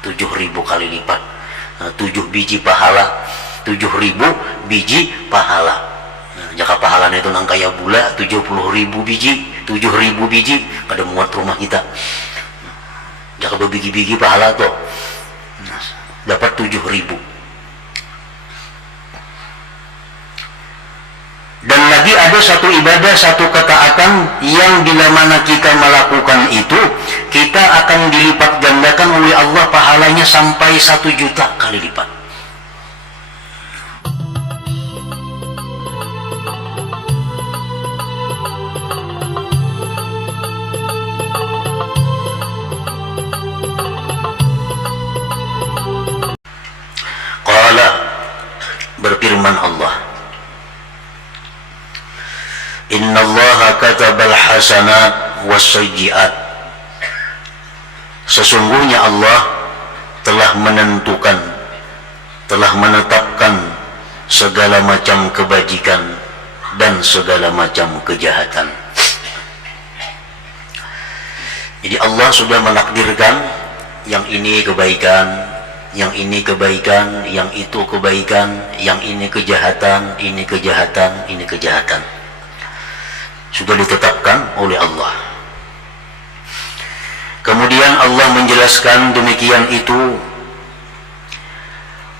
7.000 kali lipat, 7 biji pahala, 7.000 biji pahala. Jika pahalanya itu nang kaya bula 70.000 biji, 7.000 biji kada muat rumah kita. Jika berbiji-biji pahala tuh dapat 7.000. Dan lagi ada satu ibadah, satu ketaatan yang bila mana kita melakukan itu, kita akan dilipat gandakan oleh Allah pahalanya sampai 1 juta kali lipat. Qala, berfirman Allah, innallaha katabal hasanat wassayyi'at, sesungguhnya Allah telah menentukan, telah menetapkan segala macam kebajikan dan segala macam kejahatan. Jadi Allah sudah menakdirkan yang ini kebaikan, yang ini kebaikan, yang itu kebaikan, yang ini kejahatan, ini kejahatan, ini kejahatan. Sudah ditetapkan oleh Allah. Kemudian Allah menjelaskan demikian itu,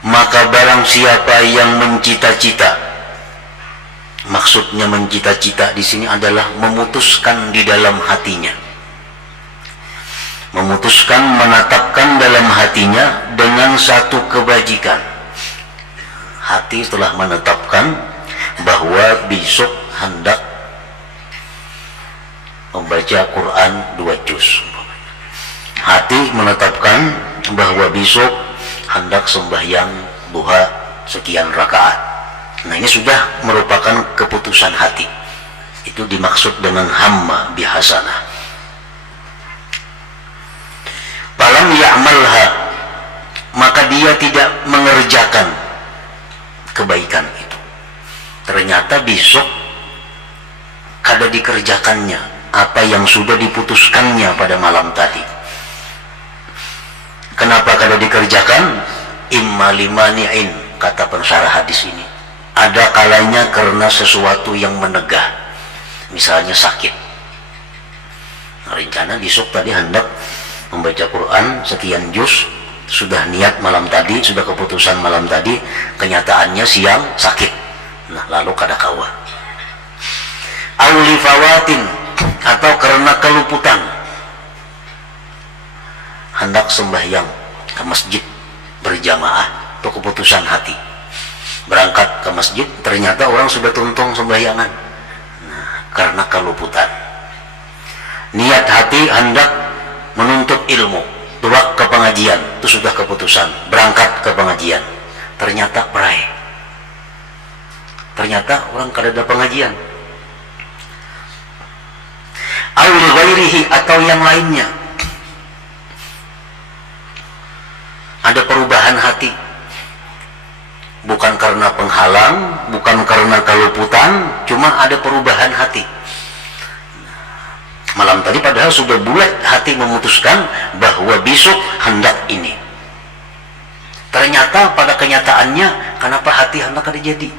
maka barang siapa yang mencita-cita, maksudnya mencita-cita di sini adalah memutuskan di dalam hatinya, memutuskan, menetapkan dalam hatinya dengan satu kebajikan. Hati telah menetapkan bahwa besok hendak membaca Quran 2 juz. Hati menetapkan bahwa besok hendak sembahyang duha sekian rakaat. Nah, ini sudah merupakan keputusan hati. Itu dimaksud dengan hamma bihasanah. Falam ya'malha, maka dia tidak mengerjakan kebaikan itu. Ternyata besok kada dikerjakannya apa yang sudah diputuskannya pada malam tadi. Kenapa kada dikerjakan? Imma limani'in, kata pensyarah hadis ini. Ada kalanya karena sesuatu yang menegah, misalnya sakit. Rencana besok tadi hendak membaca Quran sekian juz, sudah niat malam tadi, sudah keputusan malam tadi, kenyataannya siang sakit. Nah, lalu kada kawa. Auli fawatin, atau karena keluputan, hendak sembahyang ke masjid berjamaah, itu keputusan hati. Berangkat ke masjid, ternyata orang sudah tuntung sembahyangan. Nah, karena keluputan. Niat hati hendak menuntut ilmu, tuak ke pengajian, itu sudah keputusan, berangkat ke pengajian. Ternyata perai. Ternyata orang kada ada pengajian. Awil ghairihi, atau yang lainnya. Ada perubahan hati, bukan karena penghalang, bukan karena keluputan, cuma ada perubahan hati. Malam tadi padahal sudah bulat hati memutuskan bahwa besok hendak ini. Ternyata pada kenyataannya, kenapa hati hendak ada jadi?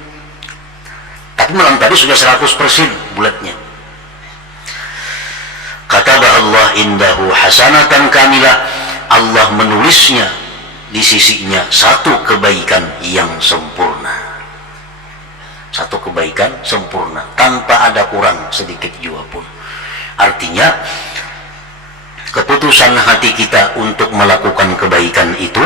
Tapi malam tadi sudah 100% bulatnya. Kata Allah indahu hasanatan kamilah, Allah menulisnya di sisinya satu kebaikan yang sempurna. Satu kebaikan sempurna, tanpa ada kurang sedikit jua pun. Artinya, keputusan hati kita untuk melakukan kebaikan itu,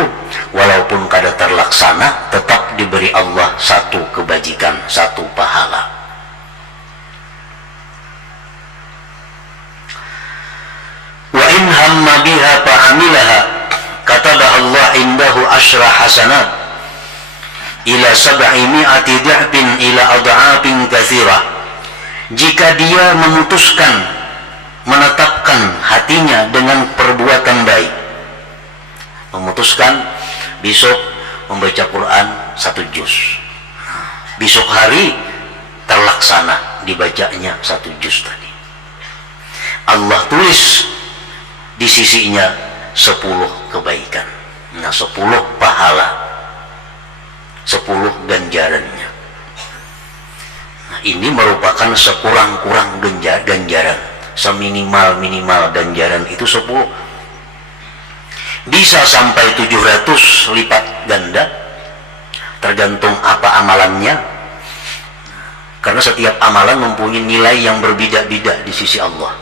walaupun kada terlaksana, tetap diberi Allah satu kebajikan, satu pahala. Wa in hamma biha fa'amilaha, katabah Allah indahu asyra hasanat ila 700 dha'bin ila adha'afin katsirah. Jika dia memutuskan, menetapkan hatinya dengan perbuatan baik, memutuskan besok membaca Quran 1 juz, besok hari terlaksana dibacanya 1 juz tadi, Allah tulis di sisinya 10 kebaikan. Nah, 10 pahala, 10 ganjarannya. Nah, ini merupakan sekurang-kurang ganjaran, seminimal-minimal ganjaran itu 10. Bisa sampai 700 lipat ganda, tergantung apa amalannya, karena setiap amalan mempunyai nilai yang berbeda-beda di sisi Allah.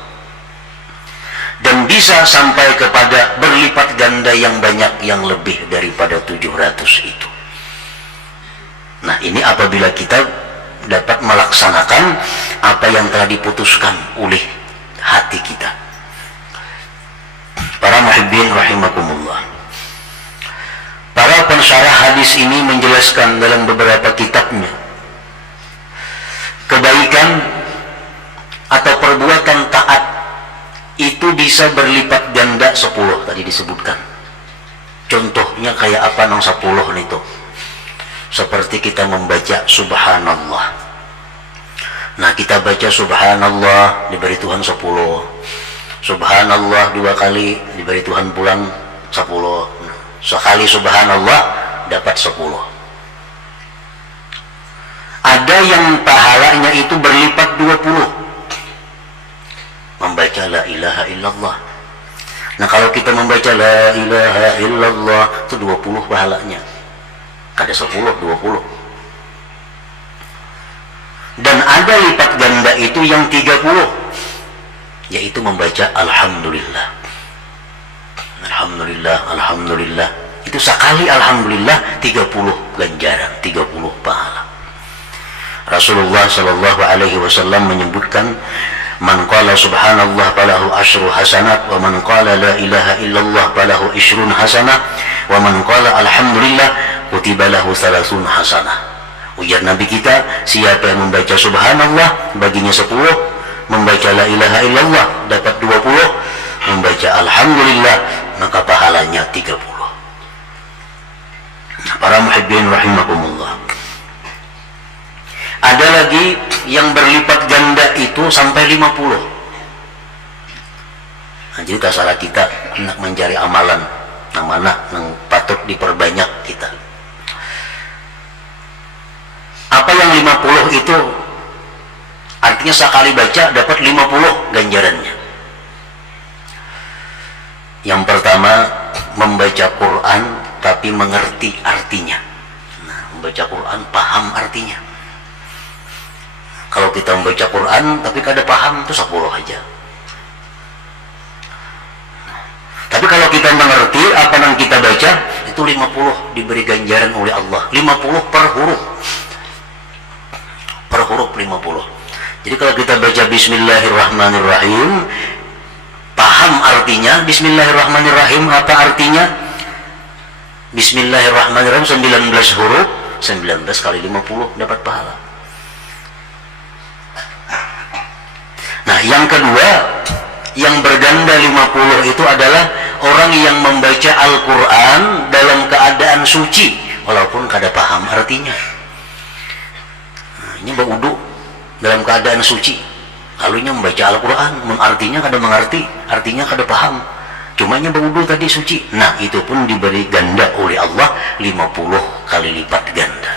Dan bisa sampai kepada berlipat ganda yang banyak, yang lebih daripada 700 itu. Nah, ini apabila kita dapat melaksanakan apa yang telah diputuskan oleh hati kita. Para muhibbin rahimakumullah, para pensyarah hadis ini menjelaskan dalam beberapa kitabnya, kebaikan atau perbuatan taat itu bisa berlipat ganda 10 tadi disebutkan. Contohnya kayak apa nang 10 itu? Seperti kita membaca subhanallah. Nah, kita baca subhanallah, diberi Tuhan 10. Subhanallah 2 kali, diberi Tuhan pulang 10. Nah, sekali subhanallah dapat 10. Ada yang pahalanya itu berlipat 20, membaca la ilaha illallah. Nah, kalau kita membaca la ilaha illallah itu 20 pahalanya. Ada 10, 20. Dan ada lipat ganda itu yang 30, yaitu membaca alhamdulillah. Alhamdulillah, alhamdulillah. Itu sekali alhamdulillah 30 ganjaran, 30 pahala. Rasulullah sallallahu alaihi wasallam menyebutkan, man qala subhanallah falahu asyru hasanat, wa man qala la ilaha illallah falahu ishrun hasanah, wa man qala alhamdulillah kutiba lahu 30 hasanah. Ujar Nabi kita, siapa yang membaca subhanallah baginya 10, membaca la ilaha illallah dapat 20, membaca alhamdulillah maka pahalanya 30. Para muhibbin rahimakumullah, ada lagi yang berlipat ganda itu sampai 50. Nah, jadi tasara kita hendak mencari amalan yang mana yang patut diperbanyak kita. Apa yang 50 itu? Artinya sekali baca dapat 50 ganjarannya. Yang pertama, membaca Quran tapi mengerti artinya. Nah, membaca Quran paham artinya. Kalau kita membaca Quran tapi kada paham itu 10 aja. Tapi kalau kita mengerti apa yang kita baca, itu 50 diberi ganjaran oleh Allah. 50 per huruf. Per huruf 50. Jadi kalau kita baca bismillahirrahmanirrahim, paham artinya, bismillahirrahmanirrahim apa artinya? Bismillahirrahmanirrahim 19 huruf, 19 kali 50 dapat pahala. Nah, yang kedua, yang berganda 50 itu adalah orang yang membaca Al-Quran dalam keadaan suci walaupun kada paham artinya. Nah, ini berwudu dalam keadaan suci, lalunya membaca Al-Quran, artinya kada mengerti, artinya kada paham, cuma nya berwudu tadi suci. Nah, itu pun diberi ganda oleh Allah 50 kali lipat ganda.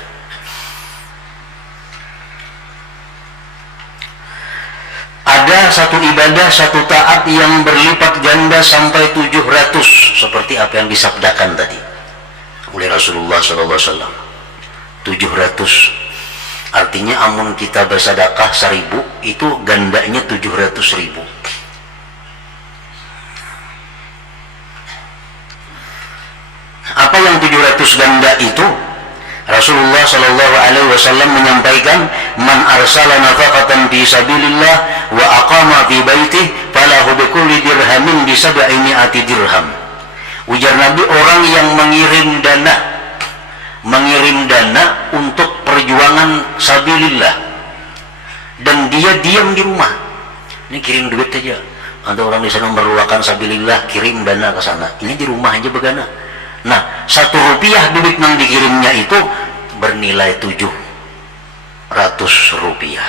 Ada satu ibadah, satu taat yang berlipat ganda sampai 700, seperti apa yang disabdakan tadi oleh Rasulullah SAW. 700 artinya amun kita bersedekah 1000, itu gandanya 700.000. Apa yang 700 ganda itu? Rasulullah sallallahu alaihi wasallam menyampaikan, man arsala nafaqatan fi sabilillah wa aqama fi baitih falahu bikulli dirhamin bi 700 dirham. Ujar Nabi, orang yang mengirim dana untuk perjuangan sabilillah dan dia diam di rumah. Ini kirim duit aja. Ada orang di sana memerlukan sabilillah, kirim dana ke sana. Ini di rumah aja begana. Nah, 1 rupiah duit yang dikirimnya itu bernilai 700 rupiah.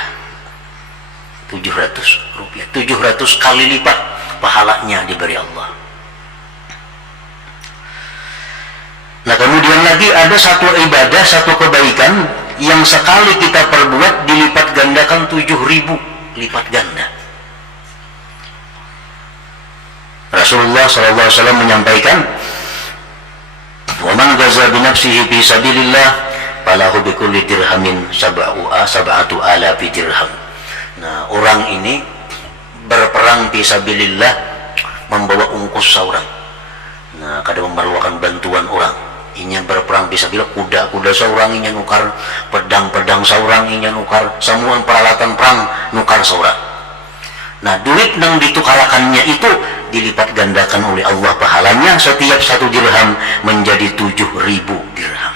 700 rupiah. 700 kali lipat pahalanya diberi Allah. lagi ada satu ibadah, satu kebaikan yang sekali kita perbuat dilipat gandakan 7.000 lipat ganda. Rasulullah SAW menyampaikan, "Wa man gaza bi nafsihi fi sabilillah falahu bi kulli dirhamin sab'atu alafi dirham." Nah, orang ini berperang fi sabilillah, membawa ungkus seorang. Nah, kadang memerlukan bantuan orang. Inya berperang bisa bila kuda seorang inya nukar, pedang seorang inya nukar, semua peralatan perang nukar seorang. Nah, duit yang ditukarakannya itu dilipat gandakan oleh Allah pahalanya, setiap 1 dirham menjadi 7.000 dirham.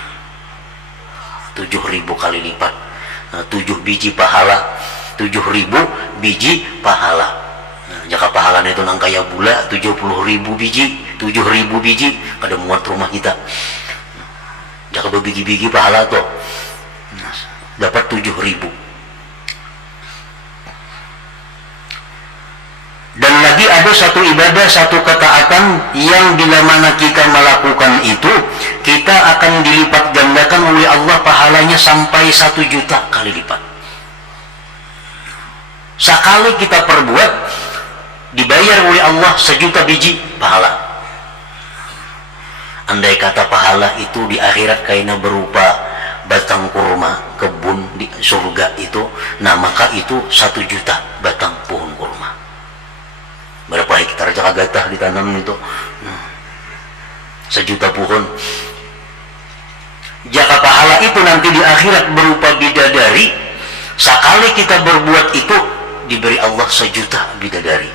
7.000 kali lipat. Nah, 7 biji pahala, 7.000 biji pahala. Nah, jika pahalanya itu nang kaya bula 70.000 biji, 7.000 biji kada muat rumah kita. Jika berbiji-biji pahala tuh dapat 7.000. Dan lagi ada satu ibadah, satu ketaatan yang bila mana kita melakukan itu, kita akan dilipat gandakan oleh Allah pahalanya sampai 1 juta kali lipat. Sekali kita perbuat dibayar oleh Allah 1 juta biji pahala. Andai kata pahala itu di akhirat kayaknya berupa batang kurma, kebun di surga itu, nah maka itu 1 juta batang pohon kurma. Berapa hektar jaka gatah ditanam itu? 1 juta pohon. Jika pahala itu nanti di akhirat berupa bidadari, sekali kita berbuat itu diberi Allah 1 juta bidadari.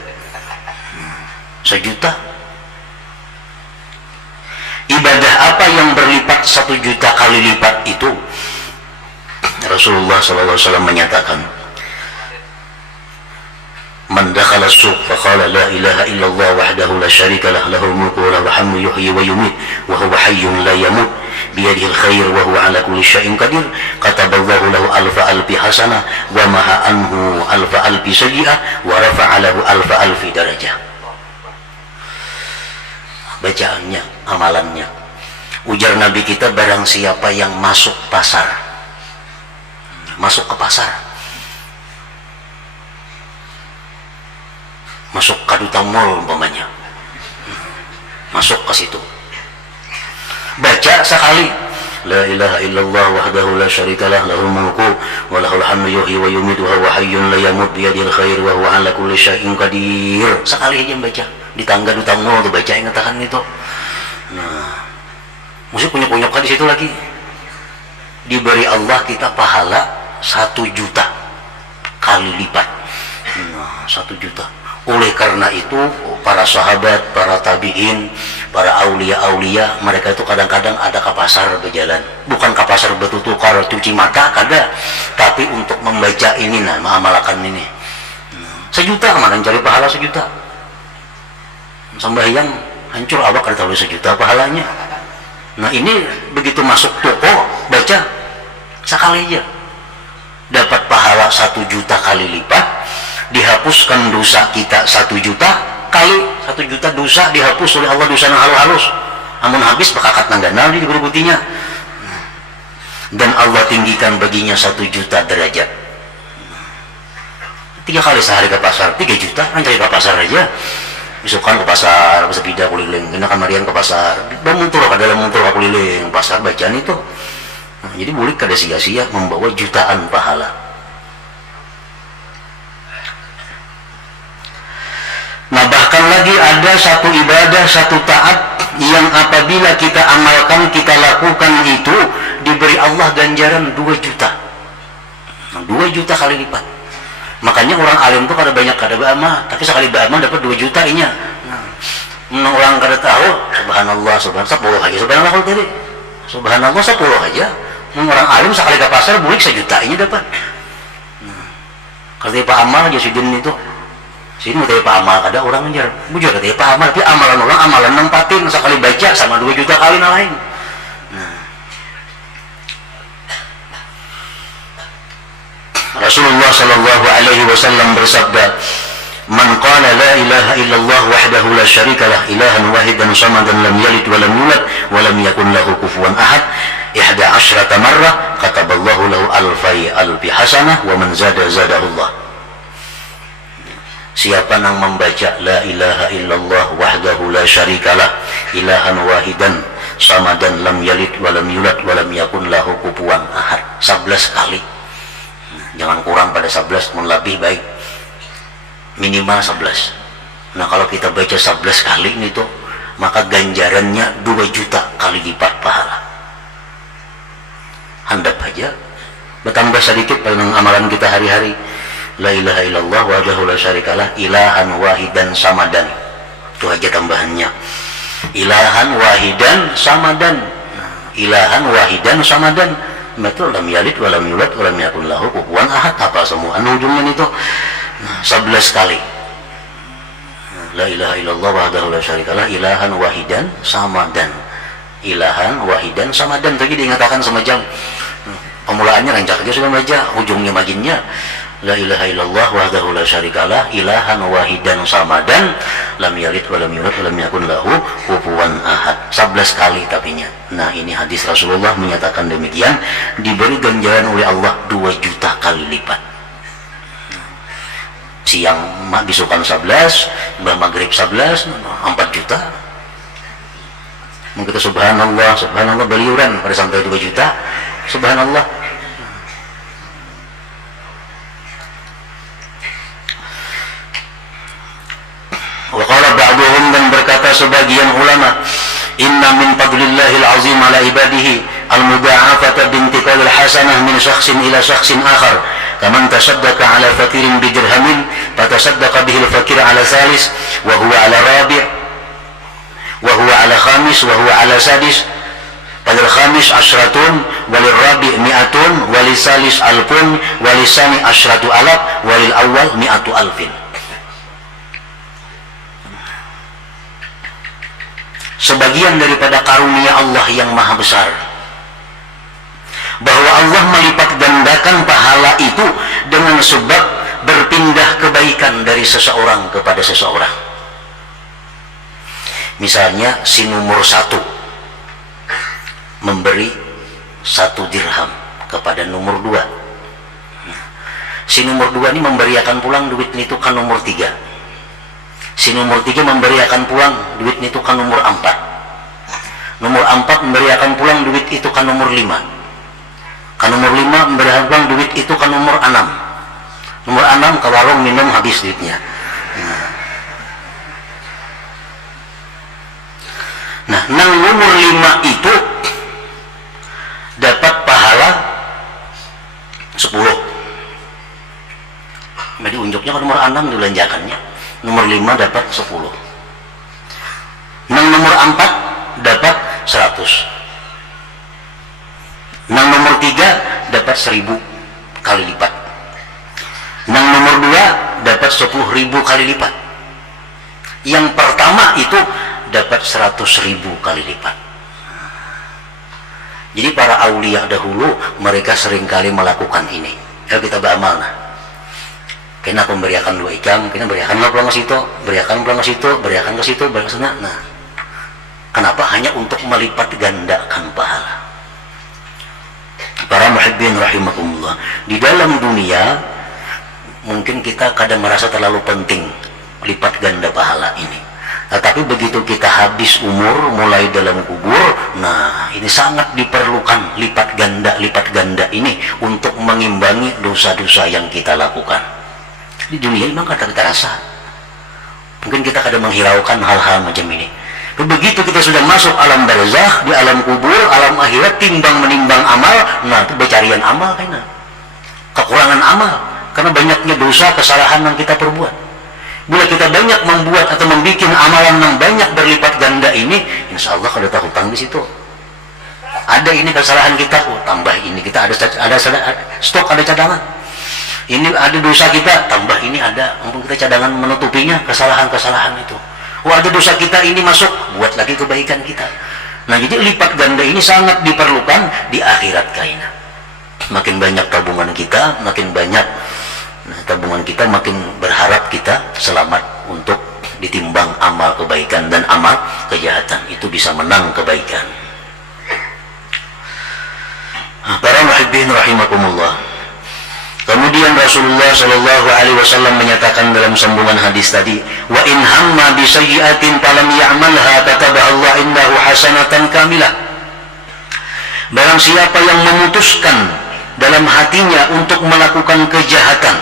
1 juta. Ibadah apa yang berlipat 1 juta kali lipat itu? Rasulullah SAW menyatakan, "Man dakhala as-suq faqala la ilaha illallah wahdahu la syarika lah, lahul mulku wa lahul hamdu yuhyi wa yumiit wa huwa hayyun la yamut biyadihi al-khair wa huwa ala kulli syai'in qadir, kataballahu lahu alfa alfi hasanah wa maha anhu alfa alfi sayyi'ah wa rafa'a lahu alfa alfi darajah." Bacaannya, amalannya. Ujar Nabi kita, barang siapa yang masuk pasar, masuk ke pasar, masuk ke duta mall umpamanya, masuk ke situ, baca sekali la ilaha illallah wahdahu la syarikalah, lahul mulku wa lahul hamdu yuhyi wa yumiit wa huwa hayyun la yamut biyadihil khair wa huwa ala kulli syai'in qadir. Sekali aja baca di tangga duta mall tuh, baca yang ngetakan itu. Nah, mesti punya-punya di situ lagi. Diberi Allah kita pahala 1 juta kali lipat. Nah, 1 juta. Oleh karena itu para sahabat, para tabi'in, para aulia-aulia, mereka itu kadang-kadang ada ke pasar berjalan. Bukan ke pasar bertukar cuci mata, kada, tapi untuk membaca ini, nah, mengamalkan ini. 1 juta kemana cari pahala 1 juta? Sembahyang hancur awak kada tahu 1 juta pahalanya. Nah, ini begitu masuk toko baca sekali aja dapat pahala 1 juta kali lipat, dihapuskan dosa kita 1 juta kali 1 juta dosa dihapus oleh Allah, dosa yang halus-halus amun habis bakakat nanggana di berbutinya, dan Allah tinggikan baginya 1 juta derajat. 3 kali sehari ke pasar 3 juta kan, cari ke pasar aja. Isukan ke pasar, bisa pindah keliling, kena kamarian ke pasar, muntur ke dalam muntur ke keliling pasar bacaan itu. Nah, jadi boleh kada sia-sia membawa jutaan pahala. Nah, bahkan lagi ada satu ibadah, satu taat yang apabila kita amalkan, kita lakukan itu diberi Allah ganjaran 2 juta. Nah, 2 juta kali lipat. Makanya orang alim tuh kada banyak kada beramal, tapi sekali beramal dapat 2 juta inya. Nah, orang kada tahu, subhanallah, subhanallah 10 aja, subhanallah kalau tadi, subhanallah 10 aja. Orang alim sekali ke pasar bulik 1 juta inya dapat. Nah, kalau Pak amal aja sidin itu, sidin mau Pak amal kada orang ngejar, bujur kada Pak amal, tapi amalan orang amalan nempatin sekali baca sama 2 juta kali lain. Rasulullah sallallahu alaihi wasallam bersabda, "Man qala la ilaha illallah wahdahu la syarikalah ilahan wahidan samadan lam yalid wa lam yulad wa lam yakun lahu kufuwan ahad 11 marrah kataballahu lahu alfi hasanah wa man zada zadahullah. Siapa yang membaca la ilaha illallah wahdahu la syarikalah ilahan wahidan samadan lam yalid wa lam yulad wa lam yakun lahu kufuwan ahad 11 kali. Jangan kurang pada 11, mun lebih baik. Minimal 11. Nah, kalau kita baca 11 kali ini tuh, maka ganjarannya 2 juta kali lipat pahala. Handap aja, bertambah sedikit pada amalan kita hari-hari. La ilaha illallah wahdahu la syarikalah ilahan wahidan samadan. Itu aja tambahannya. Ilahan wahidan samadan. Ilahan wahidan samadan. Betul, lam yalid wa lam yulad wa lam yakun lahu kufuwan ahad. Apa semua ujungnya itu 11 kali. La ilaha illallah wahdahu la syarikalah ilahan wahidan samadan. Ilahan wahidan samadan. Tadi diingatkan semacam pemulaannya rancak aja sudah baca, ujungnya maginnya la ilaha illallah wahdahu la syarikalah ilahan wahidan samadan lam yalid wa lam yulad wa lam yakun lahu kufuwan ahad. 11 kali tapinya. Nah, ini hadis Rasulullah menyatakan demikian, diberi ganjaran oleh Allah 2 juta kali lipat. Siang bisukan 11, maghrib 11, 4 juta. Mungkin kita subhanallah beliuran pada sampai 2 juta. Subhanallah. Wa qala ba'duhum, dan berkata sebagian ulama, inna min fadlillahil azim ala ibadihi al-mudha'afata bintiqalil hasanah min syakhsin ila syakhsin akhar. Kaman tasaddaqa ala fakirin bidirhamin fatasaddaqa bihil fakir ala salis wa huwa ala rabi' wa huwa ala khamis wa huwa ala sadis padal khamis asratun walil rabi' mi'atun walil salis alfun walil sani asratu alaf walil awal mi'atu alfin. Sebagian daripada karunia Allah yang maha besar, bahwa Allah melipat gandakan pahala itu dengan sebab berpindah kebaikan dari seseorang kepada seseorang. Misalnya si nomor 1 memberi 1 dirham kepada nomor 2. Si nomor 2 ini memberiakan pulang duit itu kan nomor 3. Si nomor 3 memberiakan pulang duit itu kan nomor 4. Nomor 4 memberiakan pulang duit itu kan nomor 5. Kan nomor 5 memberikan pulang duit itu kan nomor 6. Nomor 6 ke warung minum habis duitnya. Nah, nang nomor 5 itu dapat pahala 10. Nah, diunjuknya ke nomor 6 dibelanjakannya. Nomor 5 dapat 10. Nang nomor 4 dapat 100. Nang nomor 3 dapat 1000 kali lipat. Nang nomor 2 dapat 10.000 kali lipat. Yang pertama itu dapat 100.000 kali lipat. Jadi para aulia dahulu mereka seringkali melakukan ini. Kalau kita beramal, nah, kena pemberiakan 2 jam, kena beriakan pulang ke situ, beriakan pulang ke situ, beriakan ke situ, beriakan ke sana. Nah, kenapa? Hanya untuk melipat gandakan pahala. Para muhibbin rahimakumullah, di dalam dunia mungkin kita kadang merasa terlalu penting lipat ganda pahala ini. Tetapi begitu kita habis umur, mulai dalam kubur, nah ini sangat diperlukan lipat ganda ini untuk mengimbangi dosa-dosa yang kita lakukan. Di dunia memang kata kita rasa, mungkin kita kadang menghiraukan hal-hal macam ini. Begitu kita sudah masuk alam barzakh, di alam kubur, alam akhirat, timbang menimbang amal, nah itu pencarian amal kayaknya, kekurangan amal, karena banyaknya dosa, kesalahan yang kita perbuat. Bila kita banyak membuat atau membuat amalan yang banyak berlipat ganda ini, insya Allah kalau tak hutang di situ. Ada ini kesalahan kita, oh tambah ini kita ada stok, ada cadangan. Ini ada dosa kita, tambah ini ada, ampun kita cadangan menutupinya kesalahan-kesalahan itu. Oh ada dosa kita ini masuk, buat lagi kebaikan kita. Nah jadi lipat ganda ini sangat diperlukan di akhirat kaina. Makin banyak tabungan kita, makin banyak tabungan kita, makin berharap kita selamat untuk ditimbang amal kebaikan dan amal kejahatan. Itu bisa menang kebaikan. muhibbin rahimakumullah. Kemudian Rasulullah Shallallahu Alaihi Wasallam menyatakan dalam sambungan hadis tadi, wa in hamma bi sayyi'atin falam ya'malha katabaha Allah indahu hasanatan kamilah. Barang siapa yang memutuskan dalam hatinya untuk melakukan kejahatan,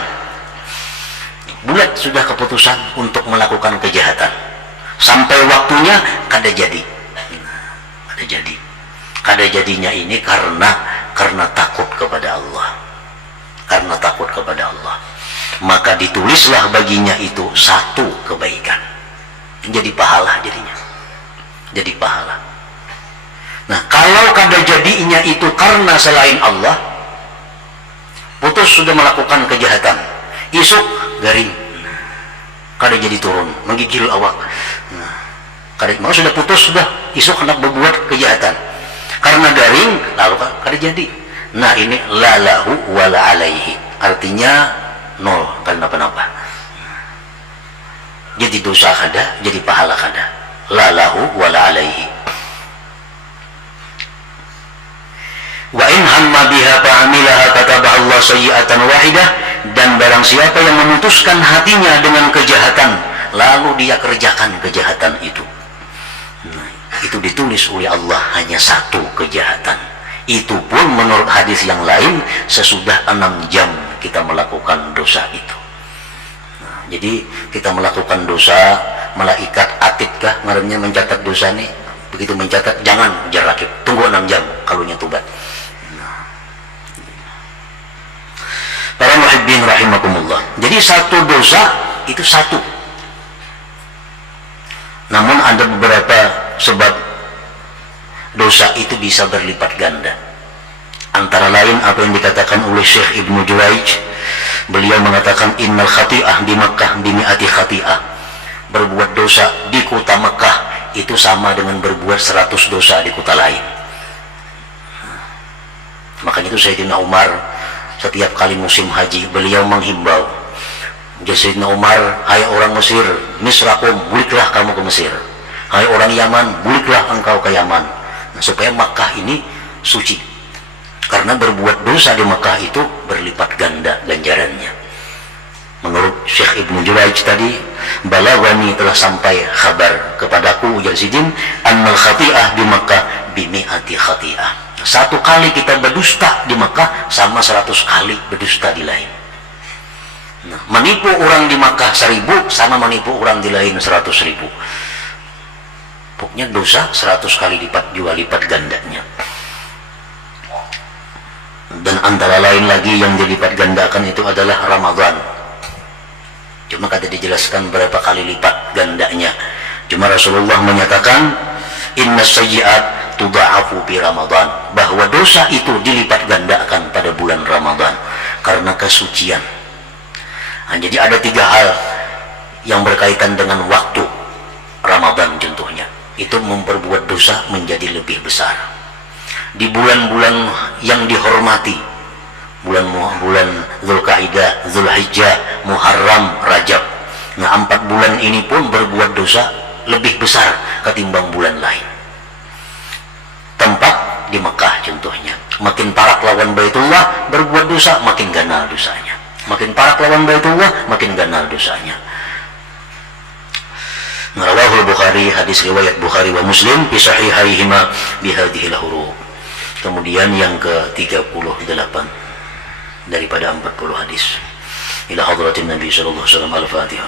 bulat sudah keputusan untuk melakukan kejahatan, sampai waktunya kada jadi. Kada jadinya ini karena takut kepada Allah. Karena takut kepada Allah, maka ditulislah baginya itu satu kebaikan, jadi pahala jadinya, jadi pahala. Nah, kalau kada jadinya itu karena selain Allah, putus sudah melakukan kejahatan, isuk garing, kada jadi turun, menggigil awak. Nah, maka sudah putus, sudah isuk hendak berbuat kejahatan, karena garing lalu kada jadi. Nah, ini la lahu wa la alaihi, artinya nol, kan apa-apa. Jadi dosa kada, jadi pahala kada. La lahu wa la alaihi. Wa in hamma biha fa'amilaha katabaha Allah sayyi'atan wahidah. Dan barang siapa yang memutuskan hatinya dengan kejahatan, lalu dia kerjakan kejahatan itu, nah, itu ditulis oleh Allah hanya satu kejahatan. Itu pun menurut hadis yang lain sesudah 6 jam kita melakukan dosa itu. Nah, jadi kita melakukan dosa, malaikat atidkah ngarannya mencatat dosa nih, begitu mencatat jangan jarakip, tunggu 6 jam kalunya tobat. Nah, para muhibbin rahimakumullah. Jadi satu dosa itu satu, namun ada beberapa sebab dosa itu bisa berlipat ganda. Antara lain apa yang dikatakan oleh Syekh Ibnu Jurayj. Beliau mengatakan innal khati'ah di Makkah bimi'ati khati'ah. Berbuat dosa di kota Makkah itu sama dengan berbuat 100 dosa di kota lain. Makanya itu Sayyidina Umar setiap kali musim haji beliau menghimbau, jadi Sayyidina Umar, hai orang Mesir, misrakum, buliklah kamu ke Mesir. Hai orang Yaman, buliklah engkau ke Yaman. Nah, supaya Makkah ini suci, karena berbuat dosa di Makkah itu berlipat ganda ganjarannya. Menurut Syekh Ibnu Jurayj tadi, balagani telah sampai kabar kepadaku ujar Sidin annal khati'ah di Makkah bimi'ati khati'ah. Satu kali kita berdusta di Makkah sama 100 kali berdusta di lain. Nah, menipu orang di Makkah 1000 sama menipu orang di lain 100.000. Pokoknya dosa 100 kali lipat juga lipat gandanya. Dan antara lain lagi yang dilipat gandakan itu adalah Ramadan. Cuma kada dijelaskan berapa kali lipat gandanya. Cuma Rasulullah menyatakan inna sayyi'at tudha'afu bi Ramadan, bahwa dosa itu dilipat gandakan pada bulan Ramadan karena kesucian. Nah, jadi ada 3 hal yang berkaitan dengan waktu Ramadan contohnya. Itu memperbuat dosa menjadi lebih besar. Di bulan-bulan yang dihormati, bulan Dzulqa'dah, Dzulhijjah, Muharram, Rajab. Nah, 4 bulan ini pun berbuat dosa lebih besar ketimbang bulan lain. Tempat di Mekah contohnya, makin parak lawan Baitullah berbuat dosa makin ganal dosanya. Makin parak lawan Baitullah makin ganal dosanya. Rawahul Bukhari, hadis riwayat Bukhari wa Muslim fi sahihaihima bihadhil huruf. Kemudian yang ke-38 daripada 40 hadis. Ila hadratin Nabi sallallahu alaihi wasallam al-Fatihah.